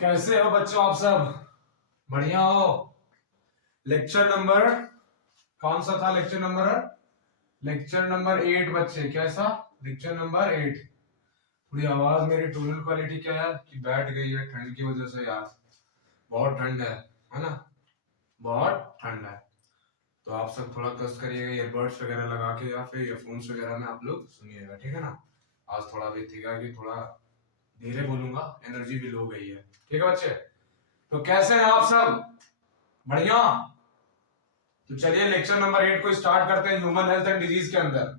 कैसे हो बच्चों आप सब? बढ़िया हो? लेक्चर नंबर कौन सा था? लेक्चर नंबर 8 बच्चे। कैसा? Lecture number 8। थोड़ी आवाज मेरी टोनल क्वालिटी क्या है कि बैठ गई है ठंड की वजह से यार। बहुत ठंड है ना? बहुत ठंड है। तो आप सब थोड़ा कष्ट करिएगा, ईयरबड्स वगैरह लगा के या फिर ईयरफोन्स वगैरह में आप लोग सुनिएगा, ठीक है ना? आज थोड़ा भी थीगा कि थोड़ा धीरे बोलूंगा, एनर्जी भी लो गई है, ठीक है बच्चे? तो कैसे हैं आप सब? बढ़िया। तो चलिए लेक्चर नंबर 8 को स्टार्ट करते हैं। ह्यूमन हेल्थ एंड डिजीज के अंदर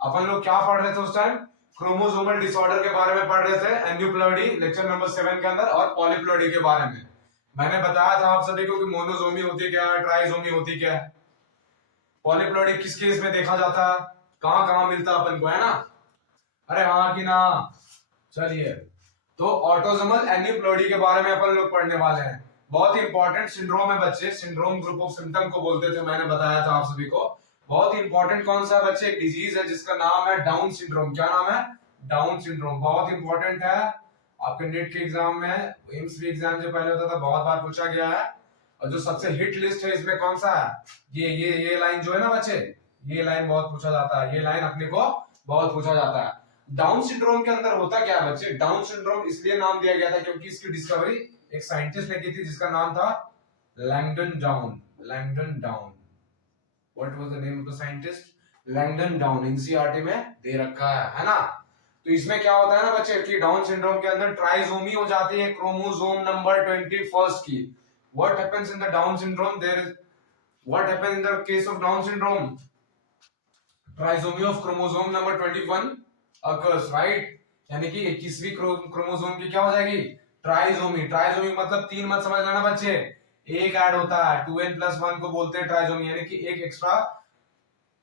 अपन लोग क्या पढ़ रहे थे उस टाइम? क्रोमोसोमल डिसऑर्डर के बारे में पढ़ रहे थे, एन्यूप्लॉइडी लेक्चर नंबर 7 के अंदर, और पॉलीप्लॉइडी के बारे में। मैंने बताया था आप सभी को कि मोनोसोमी होती क्या है, ट्राइसोमी होती क्या है, पॉलीप्लॉइडी किस केस में देखा जाता है, कहां कहां मिलता है अपन को, है ना? अरे हाँ कि ना? चलिए, तो ऑटोसोमल एन्यूप्लॉइडी के बारे में अपन लोग पढ़ने वाले हैं। बहुत ही इंपॉर्टेंट सिंड्रोम है बच्चे, सिंड्रोम ग्रुप ऑफ सिम्टम को बोलते थे, मैंने बताया था आप सभी को। बहुत ही इंपॉर्टेंट कौन सा बच्चे? एक डिजीज है जिसका नाम है डाउन सिंड्रोम। क्या नाम है? Down syndrome. बहुत इंपॉर्टेंट है, आपके नेट के एग्जाम में, एम्स भी एग्जाम जो पहले होता था बहुत बार पूछा गया है। और जो सबसे हिट लिस्ट है इसमें कौन सा है? ये लाइन जो है ना बच्चे, ये लाइन बहुत पूछा जाता है, ये लाइन अपने को बहुत पूछा जाता है। डाउन सिंड्रोम के अंदर होता क्या है बच्चे? डाउन सिंड्रोम इसलिए नाम दिया गया था क्योंकि इसकी डिस्कवरी एक साइंटिस्ट ने की थी जिसका नाम था Langdon down. Langdon down, what was the name of the scientist? Langdon down. NCERT में दे रखा है ना? तो इसमें क्या होता है ना बच्चे कि डाउन सिंड्रोम के अंदर ट्राइसोमी हो जाती है क्रोमोसोम नंबर 21 की। What happens in the Down syndrome? There is what happens in the case of Down syndrome? Trisomy of chromosome number 21 occurs, right? यानी कि 21वीं क्रोमोसोम की क्या हो जाएगी? ट्राइसोमी। ट्राइसोमी मतलब तीन मत समझ लेना बच्चे, एक ऐड होता है, 2n+1 को बोलते हैं ट्राइसोमी, यानी कि एक एक्स्ट्रा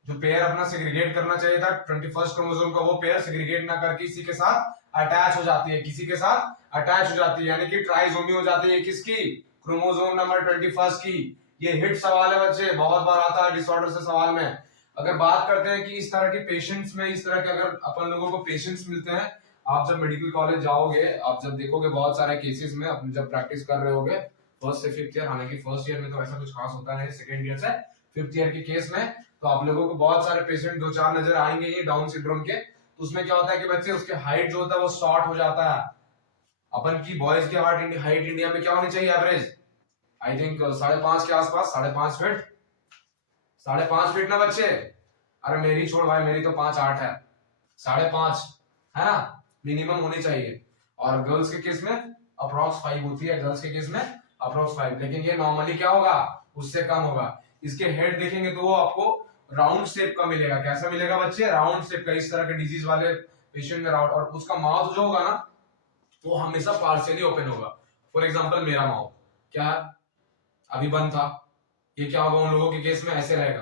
जो पेयर अपना सेग्रीगेट करना चाहिए था 21st क्रोमोसोम का, वो पेयर सेग्रीगेट ना करके इसी के साथ अटैच हो जाती है, किसी के साथ अटैच हो जाती है, यानी कि ट्राइसोमी हो जाती है किसकी? क्रोमोसोम नंबर 21 की। ये हिट सवाल है बच्चे, बहुत बार आता है डिसऑर्डर से सवाल में। अगर बात करते हैं कि इस तरह के पेशेंट्स में, इस तरह के अगर अपन लोगों को पेशेंट्स मिलते हैं, आप जब मेडिकल कॉलेज जाओगे, आप जब देखोगे बहुत सारे केसेस में, अपने जब प्रैक्टिस कर रहे होगे फर्स्ट से फिफ्थ ईयर, हालांकि फर्स्ट ईयर में तो ऐसा कुछ खास होता नहीं, सेकंड ईयर से फिफ्थ ईयर के केस में तो आप लोगों को बहुत सारे पेशेंट दो चार नजर आएंगे ही डाउन सिंड्रोम के। तो उसमें क्या होता है कि बच्चे उसके हाइट जो होता है वो शॉर्ट हो जाता है। अपन की बॉयज की हाइट इंडिया में क्या होनी चाहिए एवरेज? आई थिंक 5.5 के आसपास, 5.5 फीट, 5.5 फीट ना बच्चे? अरे मेरी छोड़ भाई, मेरी तो 5.8 है, 5.5 है ना, मिनिमम होनी चाहिए। और गर्ल्स के केस में अप्रॉक्स 5 होती है, गर्ल्स के केस में अप्रॉक्स 5, लेकिन ये नॉर्मली क्या होगा? उससे कम होगा। इसके हेड देखेंगे तो वो आपको राउंड शेप का मिलेगा। कैसा मिलेगा बच्चे? राउंड शेप का। इस तरह के डिजीज वाले पेशेंट में राउंड, और उसका माउथ जो होगा ना वो हमेशा पार्शियली ओपन होगा। फॉर एग्जांपल मेरा माउथ क्या अभी बंद था, ये क्या होगा उन लोगों के केस में? ऐसे रहेगा,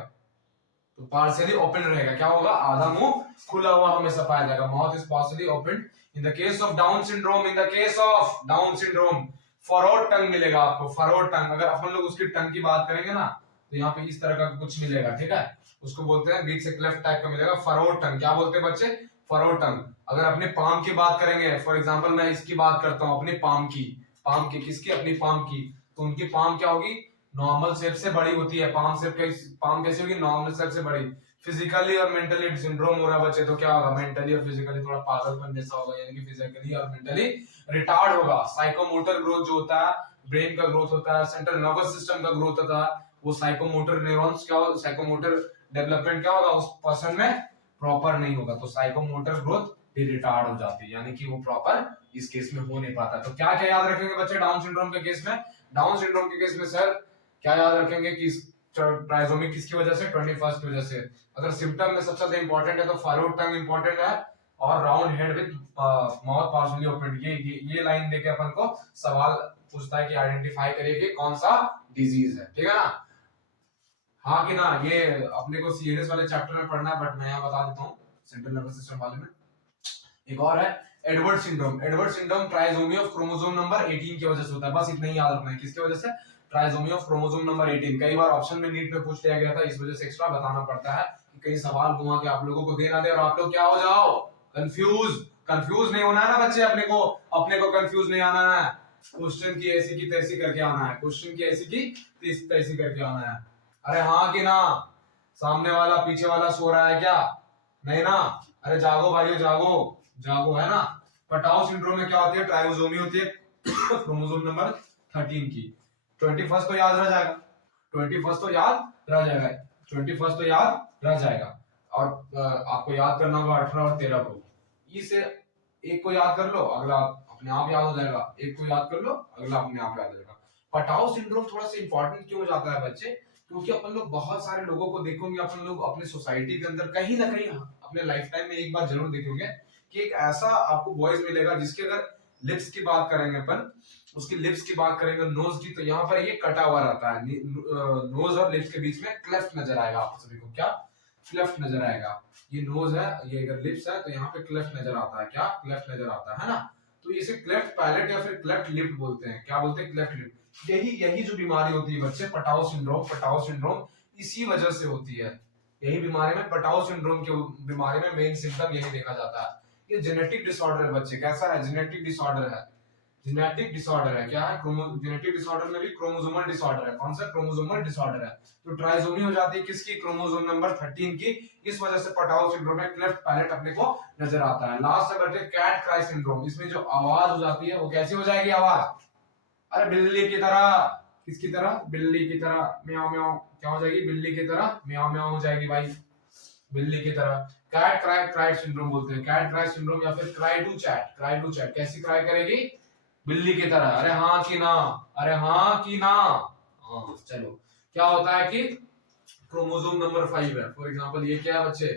तो पार्शियली ओपन रहेगा। क्या होगा? आधा मुंह खुला हुआ हमेशा पाया जाएगा। Mouth is partially open in the case of Down syndrome. In the case of Down syndrome furrowed tongue मिलेगा आपको, फरोड टंग। अगर अपन लोग उसकी टंग की बात करेंगे ना तो यहाँ पे इस तरह का कुछ मिलेगा, ठीक है? उसको बोलते हैं बीच से क्लेफ्ट टाइप का मिलेगा, फरोड टंग। क्या बोलते हैं बच्चे? फरोड टंग। अगर अपने पाम की बात करेंगे, फॉर एग्जांपल मैं इसकी बात करता हूँ, अपने पाम की, किसकी? अपनी पाम की। तो उनकी पाम क्या होगी? नॉर्मल शेप से बड़ी होती है। पाम शेप पाम कैसी होगी? नॉर्मल शेप से बड़ी। फिजिकली और मेंटली सिंड्रोम हो रहा है बच्चे तो क्या होगा? मेंटली और फिजिकली थोड़ा पागलपन जैसा होगा, यानी कि फिजिकली और मेंटली रिटार्ड होगा। साइकोमोटर ग्रोथ जो होता है, ब्रेन का ग्रोथ होता है, सेंट्रल नर्वस सिस्टम का ग्रोथ होता है, वो साइकोमोटर न्यूरॉन्स क्या होगा, साइकोमोटर डेवलपमेंट क्या होगा उस पर्सन में? प्रॉपर नहीं होगा। तो साइकोमोटर ग्रोथ भी रिटार्ड हो जाती है, यानी कि वो प्रॉपर इस केस में हो नहीं पाता। तो क्या क्या याद रखेंगे बच्चे डाउन सिंड्रोम के केस में? डाउन सिंड्रोम के केस में सर क्या याद रखेंगे कि ट्राइसोमी किसकी वजह से? 21 की वजह से। अगर सिम्टम में सबसे ज्यादा इंपॉर्टेंट है तो फरोड टंग इंपॉर्टेंट है, और round head with mouth partially open. ये लाइन देके अपन को सवाल पूछता है कि आइडेंटिफाई करिए कि कौन सा डिजीज है, ठीक है ना? हाँ कि ना? ये अपने को सीएनएस वाले चैप्टर में पढ़ना है, बट मैं यहाँ बता देता हूँ सेंट्रल नर्वस सिस्टम वाले में। एक और है Edward syndrome. Edward syndrome trisomy of chromosome number 18 की वजह से होता है। बस इतना ही याद रखना है, किसकी वजह से? Trisomy of chromosome number 18। कई बार ऑप्शन में नीट में पूछ लिया गया था, इस वजह से एक्स्ट्रा बताना पड़ता है कि कई सवाल घुमा के आप लोगों को देना दे और आप लोग क्या हो जाओ? कंफ्यूज। कंफ्यूज नहीं होना है ना बच्चे, अपने को कंफ्यूज नहीं आना है। क्वेश्चन की ऐसी की तैसी करके आना है, क्वेश्चन की ऐसी की तैसी करके आना है। अरे हाँ कि ना, सामने वाला पीछे वाला सो रहा है क्या? नहीं ना? अरे जागो भाइयों जागो, जागो, है ना। पटाओ सिंड्रोम में क्या होती है? ट्राइसोमी होती है क्रोमोसोम नंबर 13 की। 21 तो याद रह जाएगा, 21 तो याद रह जाएगा, 21 तो याद रह जाएगा। और आपको याद करना होगा 18 और 13 को। इसे एक को याद कर लो, अगला अपने आप याद हो जाएगा, एक को याद कर लो, अगला अपने आप याद हो जाएगा। पटाओ सिंड्रोम थोड़ा सा इंपॉर्टेंट क्यों हो जाता है बच्चे? क्योंकि अपन लोग बहुत सारे लोगों को देखोगे, अपन लोग अपने सोसाइटी के अंदर कहीं ना कहीं अपने लाइफ टाइम में एक बार जरूर देखोगे कि एक ऐसा आपको बॉयज मिलेगा जिसके अगर लिप्स की बात करेंगे अपन, उसकी लिप्स की बात करेंगे, नोज की, तो यहाँ पर ये कटा हुआ रहता है, नोज और लिप्स के बीच में क्लेफ्ट नजर आएगा आप सभी को। क्या क्लेफ्ट नजर आएगा? ये नोज है, ये अगर लिप्स है तो यहाँ पे क्लेफ्ट नजर आता है। क्या क्लेफ्ट नजर आता है ना? तो इसे क्लेफ्ट पैलेट या फिर क्लेफ्ट लिप बोलते हैं। क्या बोलते हैं? Cleft lip. यही जो बीमारी होती है बच्चे, पटाओ सिंड्रोम इसी वजह से होती है। यही बीमारी में, पटाओ सिंड्रोम की बीमारी में मेन सिम्टम यही देखा जाता है। ये जेनेटिक डिसऑर्डर है बच्चे। कैसा है? जेनेटिक डिसऑर्डर है, जेनेटिक डिसऑर्डर है। क्या है? जेनेटिक डिसऑर्डर में भी क्रोमोसोमल डिसऑर्डर है। कौन सा? क्रोमोसोमल डिसऑर्डर है। तो ट्राइसोमी हो जाती है किसकी? क्रोमोसोम नंबर 13 की। इस वजह से पटाओ सिंड्रोम में क्लेफ्ट पैलेट अपने को नजर आता है। लास्ट है बच्चे कैट क्राई सिंड्रोम। इसमें जो आवाज हो जाती है वो कैसी हो जाएगी? आवाज, अरे बिल्ली की तरह। किसकी तरह? बिल्ली की तरह। म्याऊ म्याऊ। क्या हो जाएगी? बिल्ली की तरह म्याऊ म्याऊ हो जाएगी भाई, बिल्ली की तरह। कैट क्राई क्राई सिंड्रोम बोलते हैं। कैट क्राई सिंड्रोम या फिर cry do chat. Cry do chat कैसी क्राई करेगी? बिल्ली की तरह। अरे हाँ कि ना? अरे हाँ कि ना? हाँ चलो। क्या होता है कि क्रोमोसोम नंबर 5 है। फॉर एग्जांपल ये क्या है बच्चे?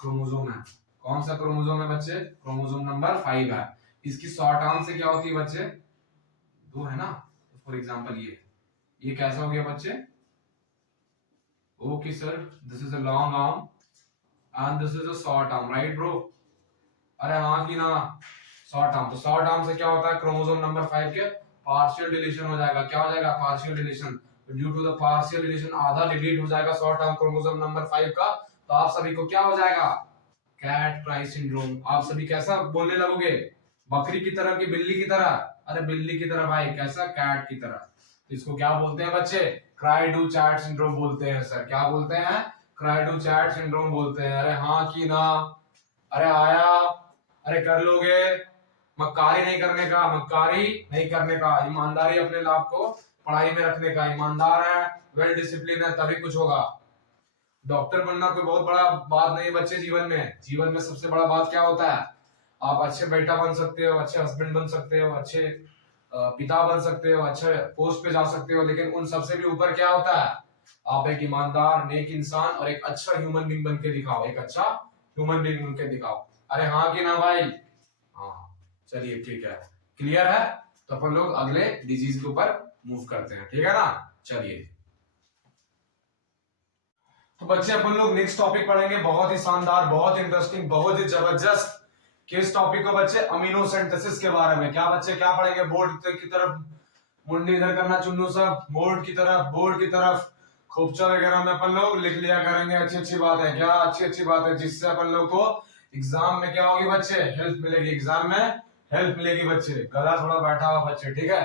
क्रोमोसोम है। कौन सा क्रोमोसोम है बच्चे? क्रोमोसोम नंबर 5 है। इसकी शॉर्ट आर्म से क्या होती है बच्चे? 2 है ना। फॉर एग्जांपल ये कैसा हो गया बच्चे? Okay sir, this is a long arm and this is a short arm, right bro? अरे हाँ कि ना? Short arm. तो शॉर्ट आर्म से क्या होता है? क्रोमोसोम नंबर 5 के पार्शियल डिलीशन हो जाएगा। क्या हो जाएगा? Partial deletion. Due to the partial deletion आधा डिलीट हो जाएगा शॉर्ट आर्म क्रोमोसोम नंबर 5 का। तो आप सभी को क्या हो जाएगा? Cat cry syndrome. आप सभी कैसा बोलने लगोगे? बकरी की तरह कि बिल्ली की तरह? अरे बिल्ली की तरह भाई। कैसा? कैट की तरह। तो इसको क्या बोलते हैं बच्चे? क्राई डू चैट सिंड्रोम बोलते हैं सर। क्या बोलते हैं? क्राई डू चैट सिंड्रोम बोलते हैं। अरे हाँ कि ना? अरे आया? अरे कर लोगे? मक्कारी नहीं करने का, मक्कारी नहीं करने का, ईमानदारी अपने लाभ को पढ़ाई में रखने का। ईमानदार है, वेल डिसिप्लिन है, तभी कुछ होगा। डॉक्टर बनना कोई बहुत बड़ा बात नहीं है बच्चे। जीवन में सबसे बड़ा बात क्या होता है? आप अच्छे बेटा बन सकते हो, अच्छे हस्बैंड बन सकते हो, अच्छे पिता बन सकते हो, अच्छे पोस्ट पे जा सकते हो, लेकिन उन सबसे भी ऊपर क्या होता है? आप एक ईमानदार, नेक इंसान और एक अच्छा ह्यूमन बीइंग बन के दिखाओ। एक अच्छा ह्यूमन बीइंग बन के दिखाओ। अरे हाँ कि ना भाई? हाँ चलिए ठीक है, क्लियर है। तो अपन लोग अगले डिजीज के ऊपर मूव करते हैं, ठीक है ना? चलिए तो बच्चे अपन लोग नेक्स्ट टॉपिक पढ़ेंगे, बहुत ही शानदार, बहुत इंटरेस्टिंग, बहुत ही जबरदस्त। किस टॉपिक को बच्चे? अमीनो सिंथेसिस के बारे में। क्या बच्चे क्या पढ़ेंगे? बोर्ड की तरफ मुंडी इधर करना चुन्नू सब, बोर्ड की तरफ, बोर्ड की तरफ। खूबचा वगैरह में अपन लोग लिख लिया करेंगे। अच्छी अच्छी बात है, क्या अच्छी अच्छी बात है, जिससे अपन लोग को एग्जाम में क्या होगी बच्चे? हेल्प मिलेगी। एग्जाम में हेल्प मिलेगी बच्चे। गला थोड़ा बैठा हुआ बच्चे, ठीक है?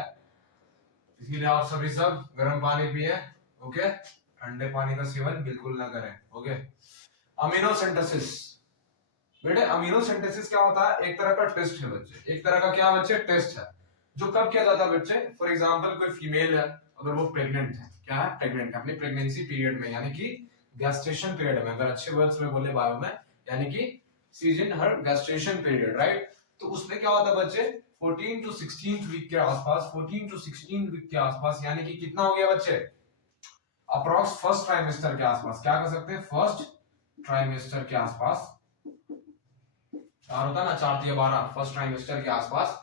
इसीलिए आप सभी सब गर्म पानी पिए, ओके? ठंडे पानी का सेवन बिल्कुल ना करें, ओके? Amino synthesis. बेटे अमीनो सिंथेसिस क्या होता है? एक तरह का टेस्ट है बच्चे। एक तरह का क्या बच्चे? टेस्ट है। जो कब किया जाता है बच्चे? फॉर एग्जांपल कोई फीमेल है, अगर वो प्रेग्नेंट है, क्या है? प्रेग्नेंट है, अपनी प्रेगनेंसी पीरियड में, यानी कि गैस्ट्रेशन पीरियड में, अगर अच्छे वर्ड्स में बोले बायो में, यानी कि she is in her gestation period, right? तो उसमें क्या होता है बच्चे? 14 टू 16 वीक के आसपास, 14 टू 16 वीक के आसपास, यानी कि कितना हो गया बच्चे? अप्रॉक्स फर्स्ट ट्राइमेस्टर के आसपास। क्या कर सकते हैं? फर्स्ट ट्राइमेस्टर के आसपास। 4 होता है ना, 4 या 12, फर्स्ट ट्राइमेस्टर के आसपास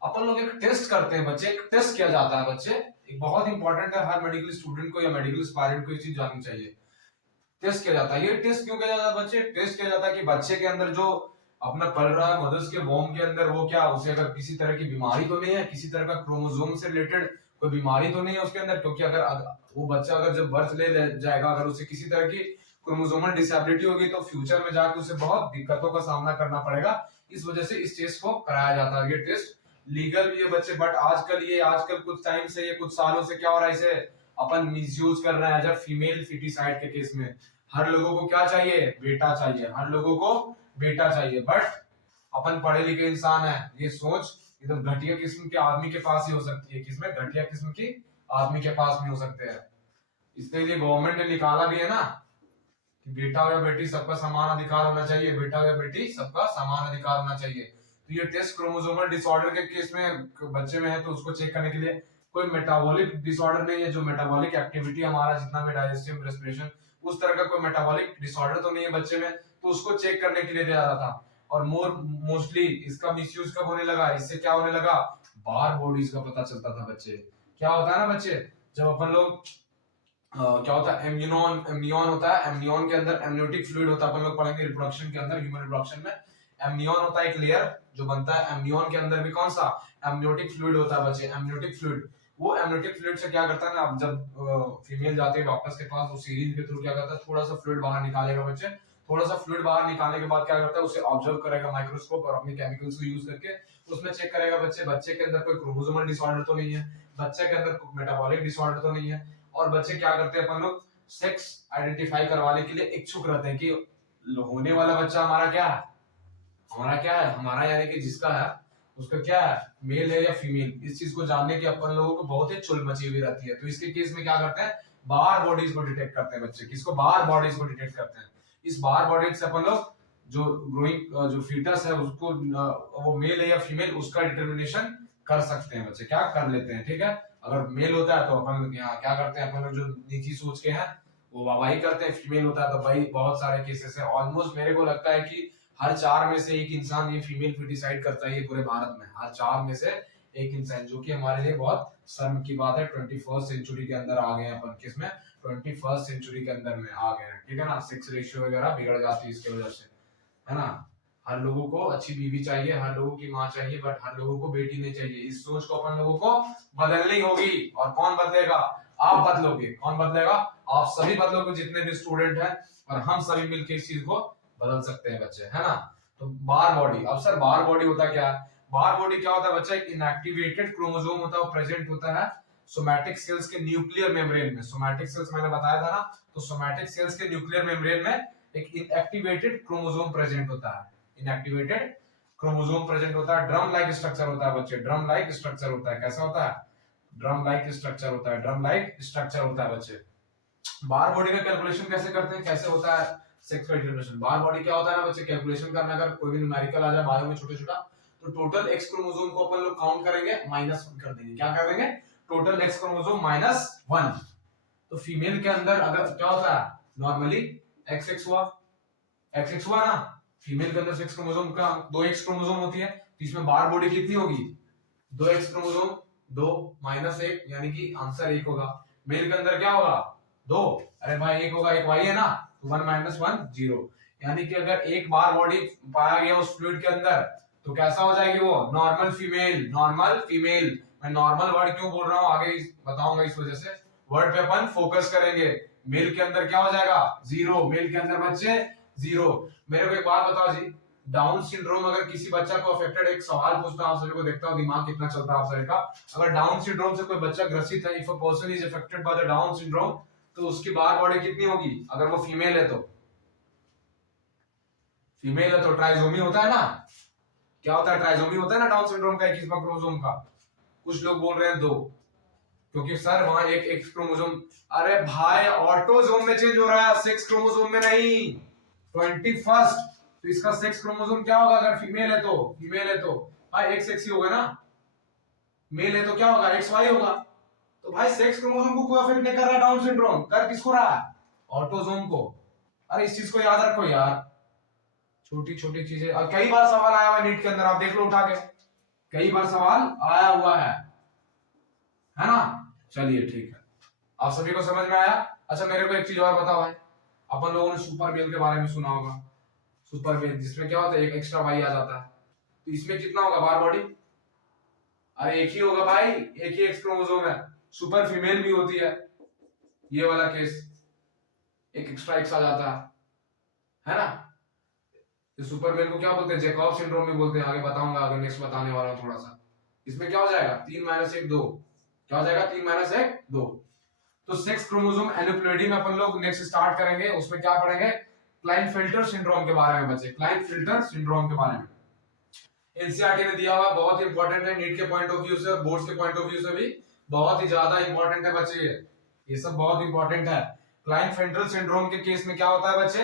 अपन लोग एक टेस्ट करते हैं बच्चे। एक टेस्ट किया जाता है बच्चे, एक बहुत इंपॉर्टेंट है, हर मेडिकल स्टूडेंट को या मेडिकल एस्पायरेंट को ये चीज जाननी चाहिए। टेस्ट किया जाता है। ये टेस्ट क्यों किया जाता है बच्चे? टेस्ट किया जाता है कि बच्चे के अंदर जो अपना पल रहा है मदर्स के वोम के अंदर, वो क्या, उसे अगर किसी तरह की बीमारी तो नहीं है, किसी तरह का क्रोमोसोम से रिलेटेड कोई बीमारी तो नहीं है उसके अंदर। क्योंकि अगर वो बच्चा अगर जब बर्थ ले जाएगा, अगर उसे किसी तरह की क्रोमोसोमल डिसेबिलिटी होगी तो फ्यूचर में जाके उसे बहुत दिक्कतों का सामना करना पड़ेगा। इस वजह से इस टेस्ट को कराया जाता है। ये टेस्ट लीगल भी है बच्चे, बट आजकल कुछ टाइम से, ये कुछ सालों से क्या हो रहा है, इसे अपन मिसयूज कर रहे हैं एज फीमेल फिटिसाइड के केस में। हर लोगों को क्या चाहिए, बेटा चाहिए, हर लोगों को बेटा चाहिए, बट अपन पढ़े लिखे इंसान है, ये सोच एकदम घटिया किस्म के आदमी के पास ही हो सकती है, किसमें, घटिया किस्म की आदमी के पास में हो सकते हैं। इसलिए गवर्नमेंट ने निकाला भी है ना कि बेटा या बेटी सबका समान अधिकार होना चाहिए, बेटा या बेटी सबका समान अधिकार होना चाहिए। तो ये टेस्ट क्रोमोसोमल डिसऑर्डर के केस में बच्चे में है, तो उसको चेक करने के लिए कोई मेटाबॉलिक डिसऑर्डर नहीं है, जो मेटाबॉलिक एक्टिविटी हमारा जितना भी डाइजेस्टिव रेस्पिरेशन उस तरह का कोई मेटाबॉलिक डिसऑर्डर तो नहीं है बच्चे में, तो उसको चेक करने के लिए दिया जाता था। और मोस्टली इसका मिसयूज कब होने लगा, इससे क्या होने लगा, बार बॉडीज का पता चलता था बच्चे। क्या होता है ना बच्चे, जब अपन लोग क्या होता है, एमनियन होता है, एमनियन के अंदर एमनियोटिक फ्लूइड होता है, अपन लोग पढ़ेंगे रिप्रोडक्शन के अंदर, ह्यूमन रिप्रोडक्शन में एमनियन होता है एक लेयर जो बनता है, एमनियन के अंदर भी कौन सा एमनियोटिक फ्लूइड होता है बच्चे, एमनियोटिक फ्लूइड। वो एमनियोटिक फ्लूइड से क्या करता है ना, जब फीमेल जाती है डॉक्टर्स के पास, वो सीरीज के थ्रू क्या करता है, थोड़ा सा फ्लूइड बाहर निकालेगा बच्चे, थोड़ा सा फ्लूइड बाहर निकालने के बाद क्या करता है, उसे ऑब्जर्व करेगा माइक्रोस्कोप और अपने केमिकल्स को यूज करके, उसमें चेक करेगा बच्चे के अंदर कोई क्रोमोसोमल डिसऑर्डर तो नहीं है, बच्चे के अंदर मेटाबॉलिक डिसऑर्डर तो नहीं है। और बच्चे क्या करते हैं, अपन लोग सेक्स आइडेंटिफाई करवाने के लिए इच्छुक रहते हैं कि होने वाला बच्चा हमारा क्या है, हमारा यानी कि जिसका है उसका क्या है, मेल है या फीमेल, इस चीज को जानने की अपन लोगों को बहुत ही चुल मची हुई रहती है। तो इसके केस में क्या करते हैं, बार बॉडीज को डिटेक्ट करते हैं बच्चे, किसको, बार बॉडीज को डिटेक्ट करते हैं। इस बार बॉडीज से अपन लोग जो ग्रोइंग जो फीटस है उसको, वो मेल है या फीमेल, उसका डिटर्मिनेशन कर सकते हैं बच्चे, क्या कर लेते हैं, ठीक है। अगर मेल होता है तो अपन यहाँ क्या करते हैं, अपन लोग जो निजी सोच के हैं वो वाहवाही करते हैं, फीमेल होता है तो भाई बहुत सारे केसेस है, ऑलमोस्ट मेरे को लगता है कि हर 4 में से एक इंसान ये फीमेल फिटिसाइड करता है, ये पूरे भारत में हर 4 में से एक इंसान, जो कि हमारे लिए बहुत शर्म की बात है। 21st सेंचुरी के अंदर आ गए हैं अपन, किसमें, 21st सेंचुरी के अंदर में आ गए हैं, ठीक है ना। सेक्स रेशियो वगैरह बिगड़ जाती है इसके वजह से, है ना। हर लोगों को अच्छी बीवी चाहिए, हर लोगों की माँ चाहिए, बट हर लोगों को बेटी नहीं चाहिए। इस सोच को अपन लोगों को बदलनी होगी। और कौन बदलेगा, आप बदलोगे। कौन बदलेगा, आप सभी बदलोगे, जितने भी स्टूडेंट हैं, और हम सभी मिलकर इस चीज को बदल सकते हैं बच्चे, है ना। तो बार बॉडी, अब सर बार बॉडी होता क्या है, बार बॉडी क्या होता है बच्चा, एक इनएक्टिवेटेड क्रोमोसोम होता है, वो प्रेजेंट होता है सोमैटिक सेल्स के न्यूक्लियर मेम्ब्रेन में। सोमैटिक सेल्स मैंने बताया था ना, तो सोमैटिक सेल्स के न्यूक्लियर मेम्ब्रेन में एक इनएक्टिवेटेड क्रोमोसोम प्रेजेंट होता है, इनएक्टिवेटेड क्रोमोसोम प्रेजेंट होता है। ड्रम लाइक स्ट्रक्चर होता है बच्चे, ड्रम लाइक स्ट्रक्चर होता है। कैसा होता है, ड्रम लाइक स्ट्रक्चर होता है, ड्रम लाइक स्ट्रक्चर होता है बच्चे। बार बॉडी का कैलकुलेशन कैसे करते हैं, कैसे होता है सेक्स का डिटरमिनेशन। बार बॉडी क्या होता है ना बच्चे, कैलकुलेशन करना, अगर कोई भी न्यूमेरिकल आ जाए बायो में छोटा छोटा, तो टोटल एक्स क्रोमोसोम को अपन लोग काउंट करेंगे, -1 कर देंगे। क्या कर देंगे, टोटल एक्स क्रोमोसोम -1। तो फीमेल के अंदर अगर क्या होता है, नॉर्मली XX हुआ, XX हुआ ना। फीमेल के अंदर सेक्स क्रोमोसोम का 2 एक्स क्रोमोसोम होती है, तो इसमें बार बॉडी कितनी होगी, 2 एक्स क्रोमोसोम, 2 -1 यानी कि आंसर 1 होगा। मेल के अंदर क्या होगा, 2, अरे भाई 1 होगा, 1 वाई है ना, 1 - 1 0। यानी कि अगर एक बार बॉडी पाया गया उस फ्लूइड के अंदर, तो कैसा हो जाएगी वो, नॉर्मल फीमेल, नॉर्मल फीमेल। मैं नॉर्मल वर्ड क्यों बोल रहा हूँ आगे बताऊंगा, इस वजह से वर्ड पे अपन फोकस करेंगे। मेल के अंदर क्या हो जाएगा, 0, मेल के अंदर बच्चे 0। मेरे को एक बात बताओ जी, डाउन सिंड्रोम अगर किसी बच्चा को अफेक्टेड, एक सवाल पूछता हूं आप सभी को, देखता हूं दिमाग कितना चलता है आप सभी का। अगर डाउन सिंड्रोम से कोई बच्चा ग्रसित है, if a person is affected by the Down syndrome, तो उसकी बार बॉडी कितनी होगी, अगर वो फीमेल है तो, फीमेल है तो ट्राइसोमी होता है ना। क्या होता है, ट्राइसोमी होता है ना डाउन सिंड्रोम का, 21वां क्रोमोसोम का। कुछ लोग बोल रहे हैं 2, क्योंकि सर वहां एक एक्स क्रोमोसोम, अरे भाई ऑटोसोम में चेंज हो रहा है, सेक्स क्रोमोसोम में नहीं। 21st, तो इसका सेक्स क्रोमोसोम क्या होगा, अगर फीमेल है तो, भाई एक्स एक्स ही होगा ना, मेल है तो क्या होगा, XY होगा। तो भाई सेक्स क्रोमोसोम को कोई अफेक्ट नहीं कर रहा है डाउन सिंड्रोम, कर किसको रहा है, ऑटोसोम को। अरे इस चीज को याद रखो यार, छोटी छोटी चीजें। और कई बार सवाल आया हुआ है नीट के अंदर, आप देख लो उठा के, कई बार सवाल आया हुआ है ना। चलिए ठीक है, आप सभी को समझ में आया। अच्छा मेरे को एक चीज और बताओ भाई, अपन लोगों ने सुपर मेल के बारे में सुना होगा, सुपर मेल जिसमें क्या होता है, एक एक्स्ट्रा वाई आ जाता है, तो इसमें कितना होगा बार बॉडी, अरे एक ही होगा भाई, एक ही एक्स क्रोमोसोम है। सुपर फीमेल भी होती है, ये वाला केस, एक एक्स्ट्रा एक्स आ जाता है ना। तो सुपर मेल को क्या बोलते हैं, जैकब सिंड्रोम भी बोलते हैं, आगे बताऊंगा, आगे नेक्स्ट बताने वाला हूं थोड़ा सा। इसमें क्या हो जाएगा 3 माइनस 1 2, क्या हो जाएगा 3 माइनस 1 2। तो सेक्स क्रोमोसोम एन्युप्लॉइडी में अपन लोग नेक्स्ट स्टार्ट करेंगे, उसमें क्या पढ़ेंगे क्लाइनफेल्टर सिंड्रोम के बारे में बच्चे, क्लाइनफेल्टर सिंड्रोम के बारे में एनसीईआरटी ने दिया हुआ, बहुत इंपॉर्टेंट है नीट के पॉइंट ऑफ व्यू से, बोर्ड्स के पॉइंट ऑफ व्यू से भी बहुत ही ज्यादा इंपॉर्टेंट है बच्चे, ये सब बहुत इंपॉर्टेंट है। क्लाइनफेल्टर सिंड्रोम के केस में क्या होता है बच्चे,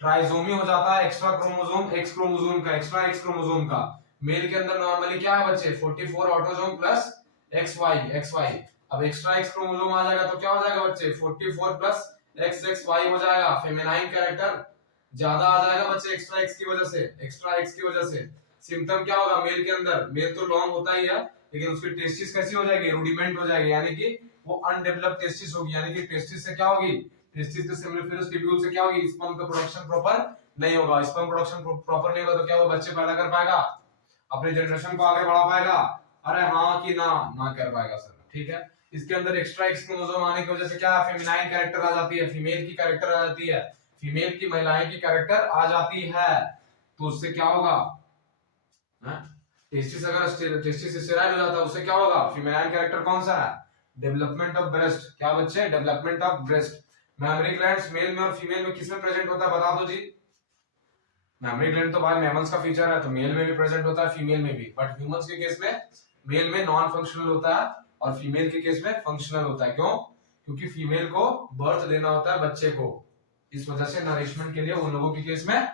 ट्राइसोमी हो जाता है, एक्स्ट्रा क्रोमोसोम एक्स क्रोमोसोम का, एक्स्ट्रा एक्स क्रोमोसोम का। मेल के अंदर नॉर्मली क्या है बच्चे 44 ऑटोसोम प्लस एक्स वाई। अब एक्स्ट्रा एक्स क्रोमोसोम आ जाएगा तो क्या हो जाएगा बच्चे 44 प्लस एक्स वाई हो जाएगा, फेमिनाइन कैरेक्टर ज्यादा आ जाएगा बच्चे एक्स्ट्रा एक्स की वजह से, एक्स्ट्रा एक्स की वजह से। सिम्टम क्या होगा मेल के अंदर, मेल तो लॉन्ग होता ही है लेकिन उसकी टेस्टिस कैसी हो जाएगी, रूडिमेंट हो जाएगी, यानी कि वो अनडेवलप्ड टेस्टिस होगी, यानी कि टेस्टिस से क्या होगी, टेस्टिस के सेमिनिफेरस ट्यूब्यूल से क्या होगी, स्पर्म का प्रोडक्शन प्रॉपर नहीं होगा, स्पर्म प्रोडक्शन प्रॉपर नहीं होगा तो क्या वो बच्चे पैदा कर पाएगा, अपने जनरेशन को आगे बढ़ा पाएगा, अरे हाँ कि ना, ना कर पाएगा सर, ठीक है। इसके अंदर एक्स्ट्रा एक्स क्रोमोसोम आने की वजह से क्या फेमिनाइन कैरेक्टर आ जाती है, फीमेल की कैरेक्टर आ जाती है, फीमेल की महिलाएं की कैरेक्टर आ जाती है, तो उससे क्या होगा, टेस्टिस अगर टेस्टिस स्टेराइल हो जाता है उससे क्या होगा, फीमेल कैरेक्टर कौन सा है, डेवलपमेंट ऑफ ब्रेस्ट, क्या बच्चे development of breast. Mammary glands male में और फीमेल में किसमें प्रेजेंट होता है बता दो जी, मेमोरी ग्लैंड तो भाई मैमल्स का फीचर है तो मेल में भी प्रेजेंट होता है फीमेल में भी, बट ह्यूमंस के केस में मेल में नॉन फंक्शनल होता है और फीमेल के केस में फंक्शनल होता है, क्यों, क्योंकि फीमेल को बर्थ देना होता है बच्चे को, इस वजह से नरिशमेंट के लिए उन लोगों के केस में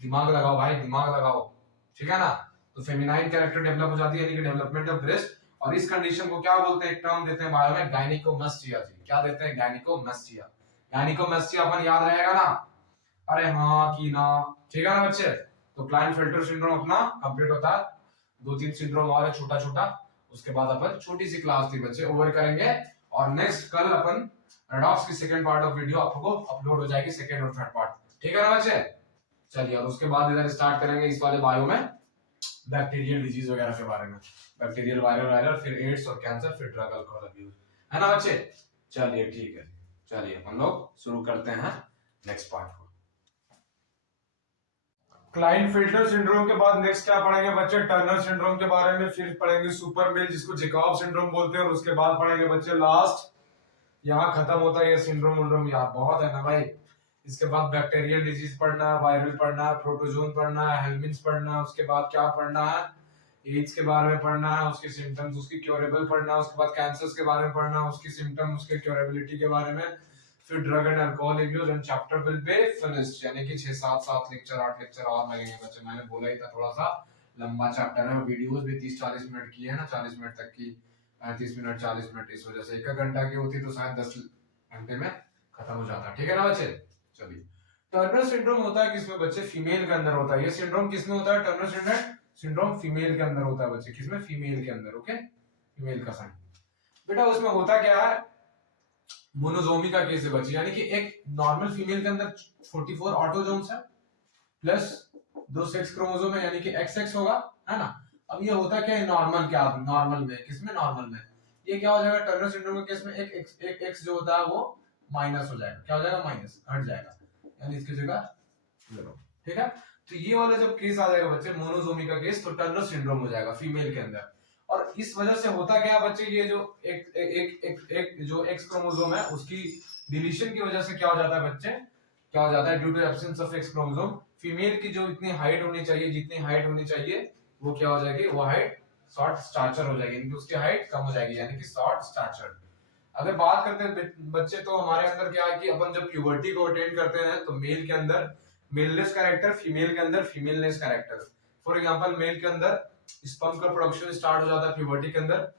दिमाग लगाओ भाई, दिमाग लगाओ, ठीक है ना। तो फेमिनाइन कैरेक्टर डेवलप हो जाती है यानी कि डेवलपमेंट ऑफ ब्रेस्ट, और इस कंडीशन को क्या बोलते हैं, एक टर्म देते हैं बायो में गायनिकोमैस्टिया जी, क्या देते हैं गायनिकोमैस्टिया, गायनिकोमैस्टिया अपन याद रहेगा ना, अरे हाँ कि ना, ठीक है ना बच्चे। तो क्लाइनफेल्टर सिंड्रोम अपना कंप्लीट होता है, 2-3 सिंड्रोम और है छोटा छोटा, उसके बाद अपन छोटी सी क्लास थी बच्चे ओवर करेंगे, और नेक्स्ट कल अपन रेडॉक्स की सेकंड पार्ट ऑफ वीडियो आपको अपलोड हो जाएगी, सेकंड और थर्ड पार्ट, ठीक है ना बच्चे। चलिए और उसके बाद इधर स्टार्ट करेंगे इस वाले बायो में बैक्टीरियल डिजीज वगैरह के बारे में, बैक्टीरियल वायरल फिर एड्स और कैंसर फिर ड्रग अल्कोहल अब्यूज, है ना बच्चे। चलिए ठीक है, चलिए हम लोग शुरू करते हैं नेक्स्ट पार्ट को। क्लाइनफेल्टर सिंड्रोम के बाद नेक्स्ट क्या पढ़ेंगे बच्चे, टर्नर सिंड्रोम के बारे में, फिर पढ़ेंगे सुपर मेल जिसको जैकब सिंड्रोम बोलते हैं, और उसके बाद पढ़ेंगे बच्चे लास्ट, यहाँ खत्म होता है ये सिंड्रोम विंड्रोम, यार बहुत है ना भाई। इसके बाद बैक्टीरियल डिजीज पढ़ना है, वायरल पढ़ना है, प्रोटोजोन पढ़ना है, हेल्मिन्स पढ़ना है, उसके बाद क्या पढ़ना है, एड्स के बारे में पढ़ना है, उसके सिम्टम्स, उसकी क्योरेबल पढ़ना है, उसके बाद कैंसर्स के बारे में पढ़ना है, उसकी सिम्टम, उसके क्योरेबिलिटी के बारे में, फिर drug and alcohol abuse and chapter will be finished, यानी कि 6-7 लेक्चर 8 लेक्चर और लगेंगे बच्चे, मैंने बोला ही था थोड़ा सा लंबा चैप्टर है, वीडियोस भी 30-40 मिनट की है ना, 40 मिनट तक की, 35 मिनट 40 मिनट, इस वजह से 1 घंटा की होती तो शायद 10 घंटे में खत्म हो जाता, ठीक है ना बच्चे। चलिए टर्नर सिंड्रोम होता है किसमें बच्चे, फीमेल के अंदर होता है, ये सिंड्रोम किसमें होता है, टर्नर सिंड्रोम फीमेल के अंदर होता है बच्चे, किसमें, फीमेल के अंदर, ओके, फीमेल का साइन। बेटा उसमें होता क्या है, मोनोजोमी का केस है बच्चे, यानी कि एक नॉर्मल फीमेल के अंदर 44 ऑटोजोम्स है प्लस 2 सेक्स क्रोमोसोम है, यानी कि XX होगा, है ना। अब ये होता क्या है नॉर्मल, क्या नॉर्मल में, किसमें, नॉर्मल में, ये क्या हो जाएगा टर्नर सिंड्रोम के केस में एक एक्स जो होता है वो माइनस हो जाएगा, क्या हो जाएगा, माइनस हट जाएगा, यानी इसकी जगह 0, ठीक है। तो ये वाला जब केस आ जाएगा बच्चे मोनोजोमी का केस, तो टर्नर सिंड्रोम हो जाएगा फीमेल के अंदर, और इस वजह से होता क्या है बच्चे, ये जो एक जो एक्स क्रोमोसोम है उसकी डिलीशन की वजह से क्या हो जाता है बच्चे, क्या हो जाता है, due to absence of X chromosome, female की जो इतनी हाइट होनी चाहिए, जितनी हाइट होनी चाहिए वो क्या हो जाएगी, वो हाइट शॉर्ट स्टैचर हो जाएगी, यानी कि उसकी हाइट कम हो जाएगी, यानी कि शॉर्ट स्टैचर। अगर बात करते हैं बच्चे तो हमारे अंदर क्या है कि अपन जब प्यूबर्टी को अटेन करते हैं तो मेल के अंदर मेलनेस कैरेक्टर, फीमेल के अंदर femaleness character. For example mail के अंदर स्पर्म का प्रोडक्शन स्टार्ट हो जाता है प्यूबर्टी के अंदर,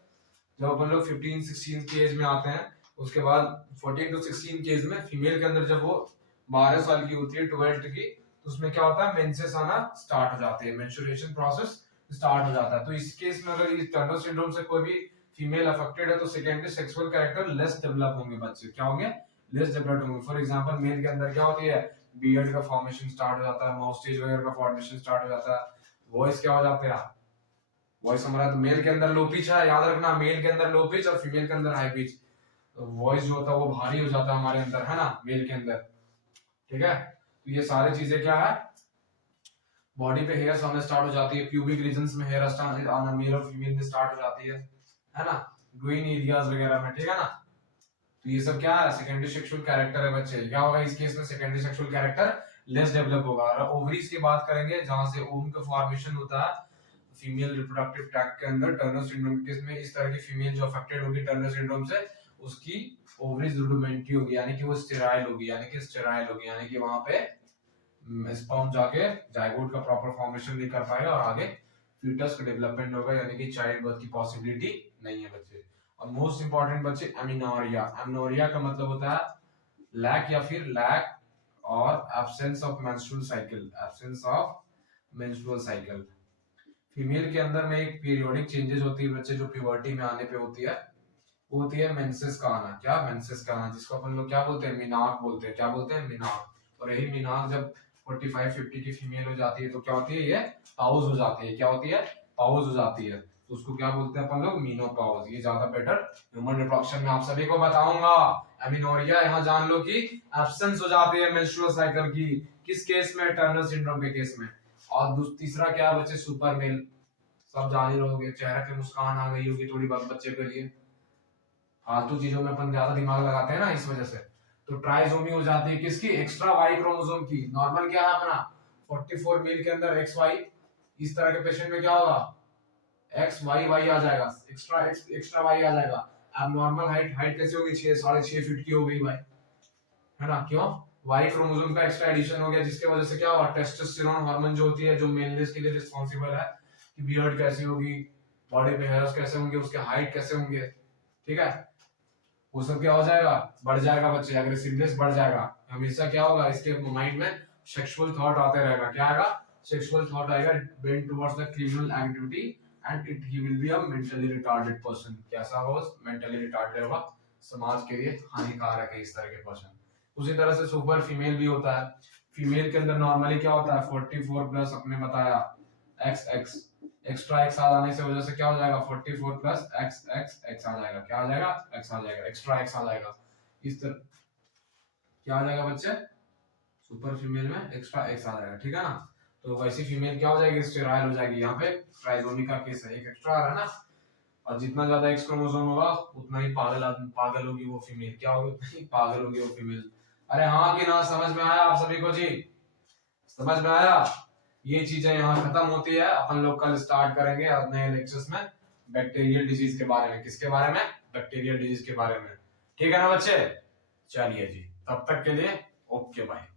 जब अपन लोग 15-16 की एज में आते हैं, उसके बाद 14 to 16 की एज में फीमेल के अंदर जब वो 12 साल की होती है 12th की, तो उसमें क्या होता है मेंसेस आना स्टार्ट हो जाते हैं, मेंस्ट्रुएशन प्रोसेस स्टार्ट हो जाता है। तो इस केस में अगर इस टर्नर सिंड्रोम से कोई भी फीमेल अफेक्टेड है तो secondary sexual character less develop होंगे बच्चे, क्या होंगे, लेस डेवलप होंगे। फॉर एग्जांपल मेल के अंदर क्या होती है, बियर्ड का फॉर्मेशन स्टार्ट हो जाता है, माउस्टेज वगैरह का फॉर्मेशन स्टार्ट हो जाता है, वॉइस क्या हो जाते हैं, वॉइस हमारा तो मेल के अंदर लो पिच है, याद रखना, मेल के अंदर लो पिच और फीमेल के अंदर हाई पिच, तो वॉइस जो होता है वो भारी हो जाता है हमारे अंदर, है ना, मेल के अंदर, ठीक है। तो ये सारी चीजें क्या है, बॉडी पे हेयर्स आना स्टार्ट हो जाती है, प्यूबिक रीजन्स में हेयर आना मेल और फीमेल में स्टार्ट हो जाती है ना, ग्रोइन एरियाज वगैरह में, ठीक है ना। तो ये सब क्या है, सेकेंडरी सेक्सुअल कैरेक्टर है बच्चे। क्या होगा इस केस में, secondary sexual character less develop होगा। और ओवरीज की बात करेंगे जहां से ओवम का फॉर्मेशन होता है फीमेल रिप्रोडक्टिव ट्रैक्ट के अंदर, टर्नर सिंड्रोम के केस में इस तरह की फीमेल जो अफेक्टेड होगी टर्नर सिंड्रोम से, उसकी ओवरीज रुडिमेंट्री होगी, यानी कि वो स्टेराइल होगी, यानी कि वहां पे स्पर्म जाके जाइगोट का प्रॉपर फॉर्मेशन नहीं कर पाएगा और आगे फीटस का डेवलपमेंट होगा, यानी कि चाइल्ड बर्थ की पॉसिबिलिटी नहीं है बच्चे। और मोस्ट इंपॉर्टेंट बच्चे एमिनोरिया। एमिनोरिया का मतलब होता है लैक या फिर लैक और absence of menstrual cycle, absence of menstrual cycle. Female के अंदर में एक पीरियोडिक चेंजेस होती है बच्चे जो प्यूबर्टी में आने पे होती है, वो होती है मेंसेस का आना। क्या मेंसेस का आना, जिसको अपन लोग क्या बोलते हैं, मीनाक बोलते हैं। क्या बोलते हैं, मीनाक। और यही मीनाक जब 45-50 की फीमेल हो जाती है तो क्या होती है, ये पाउज हो जाती है। क्या होती है, पाउज हो जाती है। तो उसको क्या बोलते हैं अपन लोग, मीनोपाउज। ये ज्यादा बेटर ह्यूमन रिप्रोडक्शन में आप सभी को बताऊंगा। एमिनोरिया यहाँ जान लो कि एब्सेंस हो जाती है मेंस्ट्रुअल साइकिल की, किस केस में, टर्नर सिंड्रोम के केस में। और तीसरा क्या है बच्चे, सुपर मेल। सब जान ही रहोगे, चेहरे पे मुस्कान आ गई होगी थोड़ी बहुत बच्चे के लिए। फालतू चीजों में अपन ज्यादा दिमाग लगाते हैं ना, इस वजह से। तो ट्राइसोमी हो जाती है किसकी, एक्स्ट्रा वाई क्रोमोसोम की। नॉर्मल क्या है अपना 44 मेल के अंदर एक्स वाई, इस तरह के पेशेंट में क्या होगा, एक्स वाई वाई आ जाएगा, एक्स्ट्रा वाई आ जाएगा। अब नॉर्मल हाइट हाइट कैसे होगी, 6-6.5 फीट की हो गई भाई, है ना। क्यों, वाई क्रोमोसोम का एक्स्ट्रा एडिशन हो गया, जिसके वजह से क्या हुआ, टेस्टोस्टेरोन हार्मोन जो होती है, जो मेलनेस के लिए रिस्पांसिबल है कि बियर्ड कैसी होगी, बॉडी पे हेयर्स कैसे होंगे, उसके हाइट कैसे होंगे, ठीक है, वो सब क्या हो जाएगा, बढ़ जाएगा बच्चे। अग्रेसिवनेस बढ़ जाएगा। हमेशा क्या होगा, इसके माइंड में सेक्सुअल थॉट आते रहेगा। क्या आएगा, सेक्सुअल थॉट आएगा, bend towards the criminal activity and it he will be a mentally retarded person. कैसा होगा, मेंटली रिटार्डेड होगा, समाज के लिए हानिकारक है इस तरह के पर्सन। उसी तरह से सुपर फीमेल भी होता है। फीमेल के अंदर नॉर्मली क्या होता है, 44 प्लस अपने बताया एक्स एक्स, एक्स्ट्रा एक्स आ जाने से वजह से क्या हो जाएगा, 44 प्लस एक्स एक्स एक्स आ जाएगा। क्या आ जाएगा, एक्स आ जाएगा, एक्स्ट्रा एक्स आ जाएगा। इस तरह क्या आ जाएगा बच्चे, सुपर फीमेल में एक्स्ट्रा एक्स आ जाएगा, ठीक है ना। तो वैसी फीमेल क्या हो जाएगी, स्टेराइल हो जाएगी। यहाँ पे ट्राइसोमी का केस है, एक एक्स्ट्रा आ रहा है ना, और जितना ज्यादा एक्स क्रोमोसोम होगा उतना ही पागल होगी वो फीमेल। क्या होगी, उतनी ही पागल होगी वो फीमेल। अरे हाँ कि ना, समझ में आया आप सभी को जी, समझ में आया। ये चीजें यहाँ खत्म होती है। अपन लोग कल स्टार्ट करेंगे नए लेक्चर्स में बैक्टीरियल डिजीज के बारे में। किसके बारे में, बैक्टीरियल डिजीज के बारे में, ठीक है ना बच्चे। चलिए जी, तब तक के लिए ओके बाय।